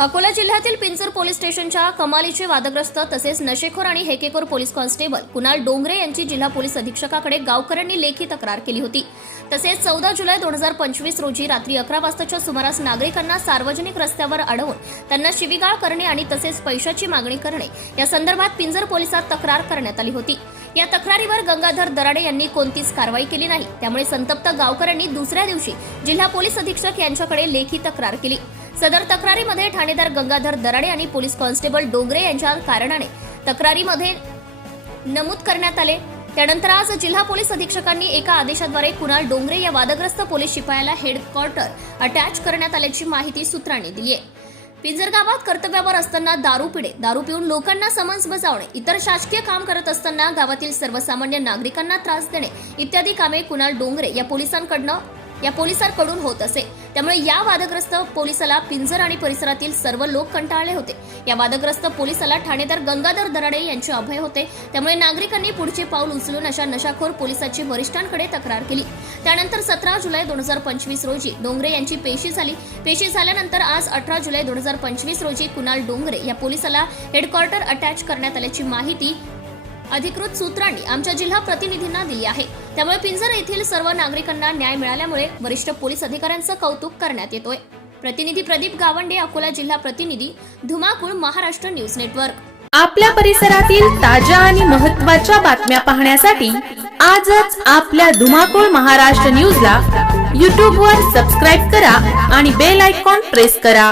अकोला जिल्ह्यातील पिंजर पोलीस स्टेशनच्या कमालीचे वादग्रस्त तसेच नशेखोर आणि हेकेखोर पोलीस कॉन्स्टेबल कुणाल डोंगरे यांची जिल्हा पोलीस अधीक्षकाकडे गावकऱ्यांनी लेखी तक्रार केली होती. तसेच चौदा जुलै दोन हजार पंचवीस रोजी रात्री अकरा वाजताच्या सुमारास नागरिकांना सार्वजनिक रस्त्यावर अडवून त्यांना शिवीगाळ करणे आणि तसेच पैशाची मागणी करणे या संदर्भात पिंजर पोलिसात तक्रार करण्यात आली होती. या तक्रारीवर गंगाधर दराडे यांनी कोणतीच कारवाई केली नाही. त्यामुळे संतप्त गावकऱ्यांनी दुसऱ्या दिवशी जिल्हा पोलीस अधीक्षक यांच्याकडे लेखी तक्रार केली. सदर तक्रारीमध्ये ठाणेदार गंगाधर दराडे आणि पोलीस कॉन्स्टेबल डोंगरे यांच्या कारणाने तक्रारीमध्ये नमूद करण्यात आले. त्यानंतर आज जिल्हा पोलीस अधीक्षकांनी एका आदेशाद्वारे कुणाल डोंगरे या वादग्रस्त पोलीस शिपायाला हेडक्वार्टर अटॅच करण्यात आल्याची माहिती सूत्रांनी दिली आहे. पिंजरगावात कर्तव्यावर असताना दारू पिणे दारू पिऊन लोकांना समन्स बजावणे इतर शासकीय काम करत असताना गावातील सर्वसामान्य नागरिकांना त्रास देणे इत्यादी कामे कुणाल डोंगरे या पोलिसांकडनं या पोलिसांकडून होत असे. त्यामुळे या वादग्रस्त पोलिसाला पिंजर आणि परिसरातील सर्व लोक कंटाळले होते. या वादग्रस्त पोलिसाला ठाणेदार गंगाधर दराडे यांचे अभय होते. त्यामुळे नागरिकांनी पुढचे पाऊल उचलून अशा नशाखोर पोलिसाची वरिष्ठांकडे तक्रार केली. त्यानंतर सतरा जुलै दोन हजार पंचवीस रोजी डोंगरे यांची पेशी झाली. पेशी झाल्यानंतर आज अठरा जुलै दोन हजार पंचवीस रोजी कुणाल डोंगरे या पोलिसाला हेडक्वार्टर अटॅच करण्यात आल्याची माहिती अधिकृत सूत्रांनी आमच्या जिल्हा प्रतिनिधींना दिली आहे. त्यामुळे पिंजर येथील सर्व नागरिकांना न्याय मिळाल्यामुळे वरिष्ठ पोलीस अधिकाऱ्यांचं कौतुक करण्यात येतोय. प्रतिनिधी प्रदीप गावंडे अकोला जिल्हा प्रतिनिधी धुमाकूळ महाराष्ट्र न्यूज नेटवर्क. आपल्या परिसरातील ताज्या आणि महत्त्वाच्या बातम्या पाहण्यासाठी आजच आपल्या धुमाकूळ महाराष्ट्र न्यूजला यूट्यूबवर सबस्क्राईब करा आणि बेल आयकॉन प्रेस करा.